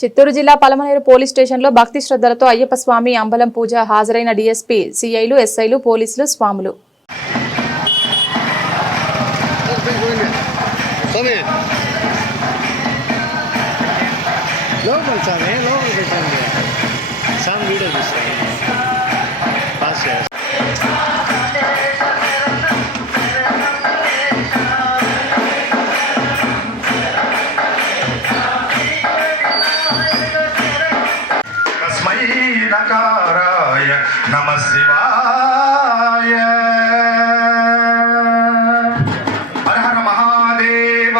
చిత్తూరు జిల్లా పలమనేరు పోలీస్ స్టేషన్లో భక్తి శ్రద్ధలతో అయ్యప్ప స్వామి అంబలం పూజ హాజరైన డీఎస్పీ, సిఐలు, ఎస్ఐలు, పోలీసులు, స్వాములు. నకారాయ నమః శివాయ హర హర మహాదేవ.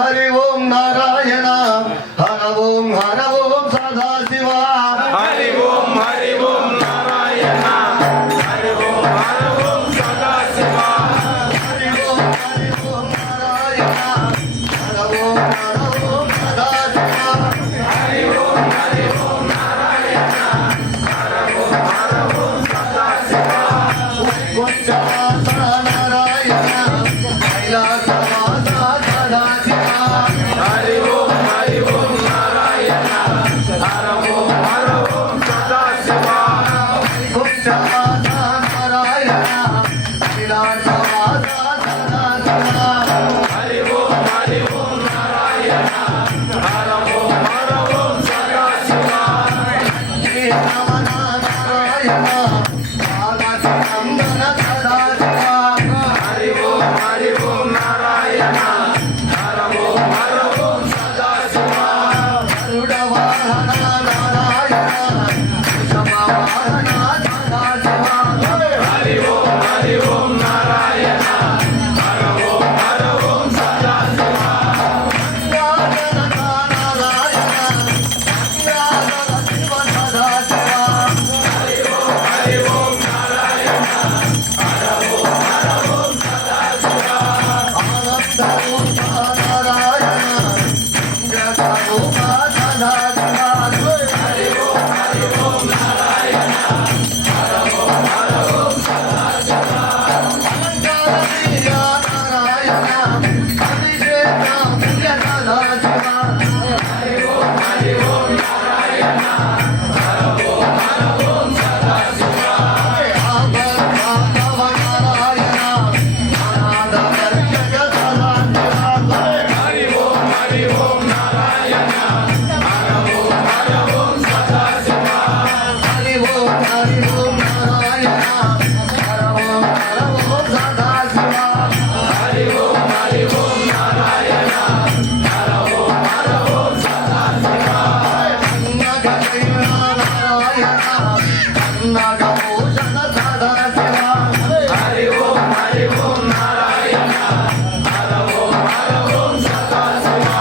हरि ओम नारायण हर ओम सदा शिवा. हरि ओम नारायण हर ओम सदा शिवा. हरि ओम नारायण हर ओम सदा शिवा. हरि ओम नारायण हर ओम सदा शिवा. नारायण कैलासवासा सदा शिवा. हरि ओम नारायण हर ओम सदा शिवा. नारायण कैलासवासा सदा शिवा. हरि ओम नारायण हर ओम सदा शिवा. नारायण कालचंदन सदा शिवा. हरि ओम नारायण हर ओम सदा शिवा. गरुडवाहन नारायण वृषभवाहन सदा शिवा. हरि ओम नारायण हर ओम सदा शिवा. नारायण नारायण शिव सदा शिवा. हरि ओम नारायण हर ओम सदा शिवा. आनंद रूप नारायण जगरूप सदा शिवा. हरि ओम नारायण हर ओम सदा शिवा. नारायण अभिषेक प्रिय सदा शिवा. हरि ओम नारायण हर ओम सदा शिवा. नारायण अनाथ वर्षज सदा शिवा. हरि ओम नारायण हर ओम सदा शिवा. हरि ओम नारायण हर ओम सदा शिवा. हरि ओम नारायण हर ओम सदा शिवा. नागभूषण सदा शिवा. हरि ओम नारायण हर ओम सदा शिवा.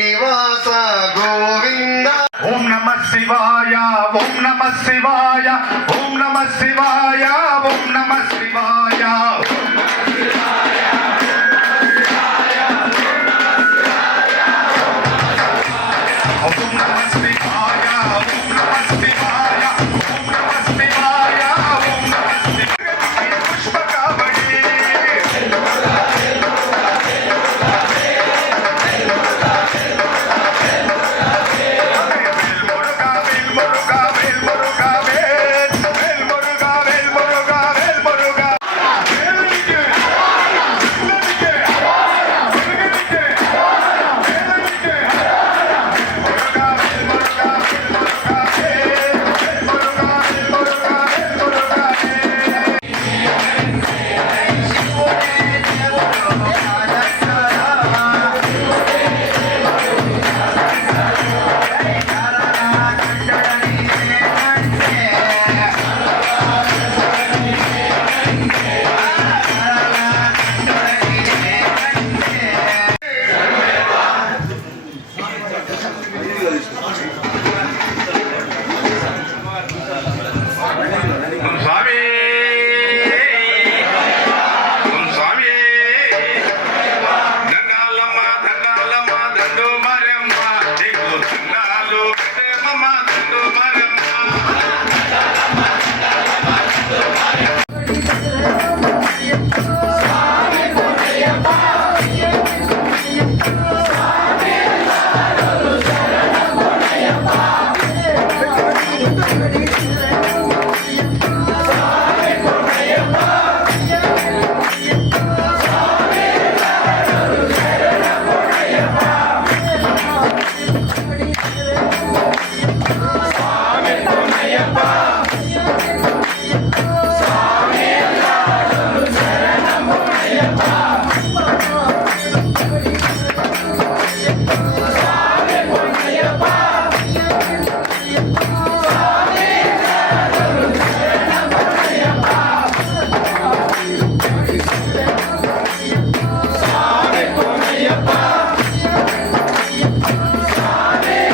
శ్రీనివాస గోవింద ఓం నమః శివాయ ఓం నమః శివాయ ఓం నమః శివాయ ఓం నమః శివాయ ఓం నమః శివాయ ఓం నమః శివాయ ఓం నమః శివాయ ఓం నమః శివాయ పుష్పకావళి స్వామి స్వామి దండాలమ్మ దండాలమ్మ దండు మరమ్మ నీకు దండాలు పెట్టేమమ్మ దండు మరమ్మ Swami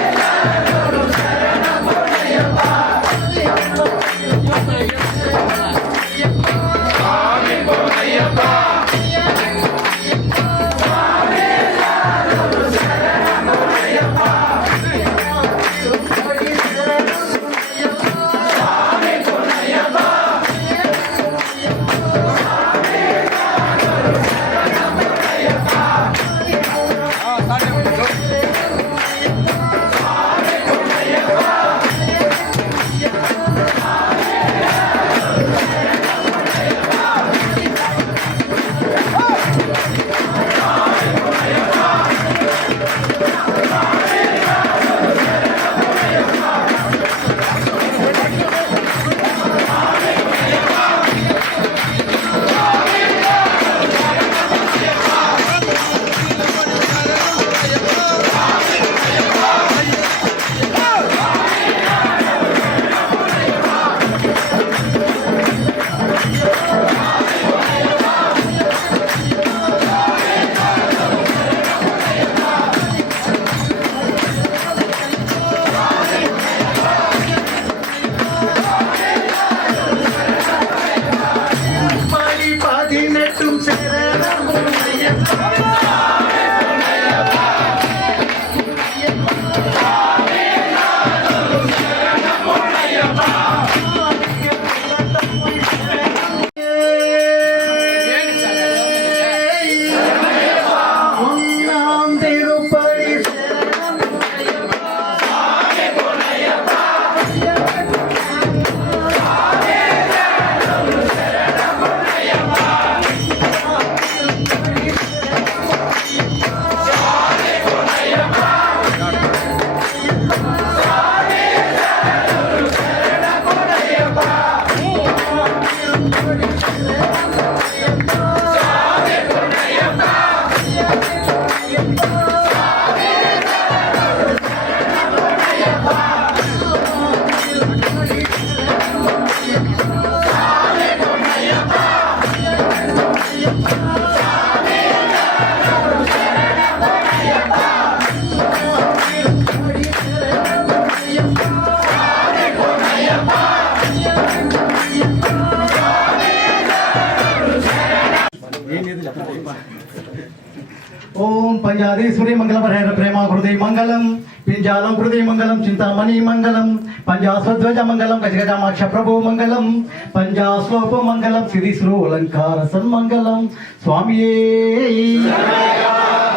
పంజాదేశ్వరి మంగళం హర ప్రేమ హృదయ మంగళం పింజాలం హృదయ మంగళం చింతామణి మంగళం పంజాస్వధ్వజ మంగళం గజగజామాక్ష ప్రభో మంగళం పంజాస్వోప మంగళం సిరి శ్రోలంకార సన్మంగళం స్వామియే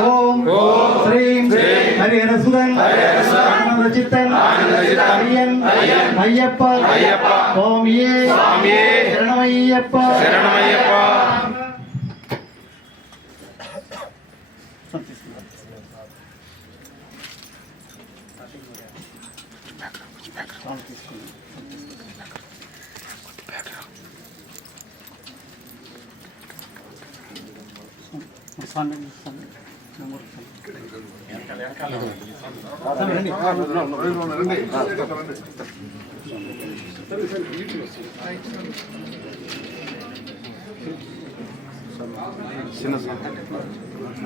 ఓం శ్రీం హరిహర సుదన్ ఆనంద చిత్తన్ అయ్యన్ అయ్యప్ప స్వామియే శరణమయ్యప్ప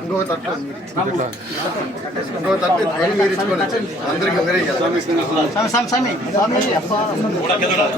ఇంకో తట్టు మీరు ఇచ్చుకోండి అందరికి ఒకరే కదా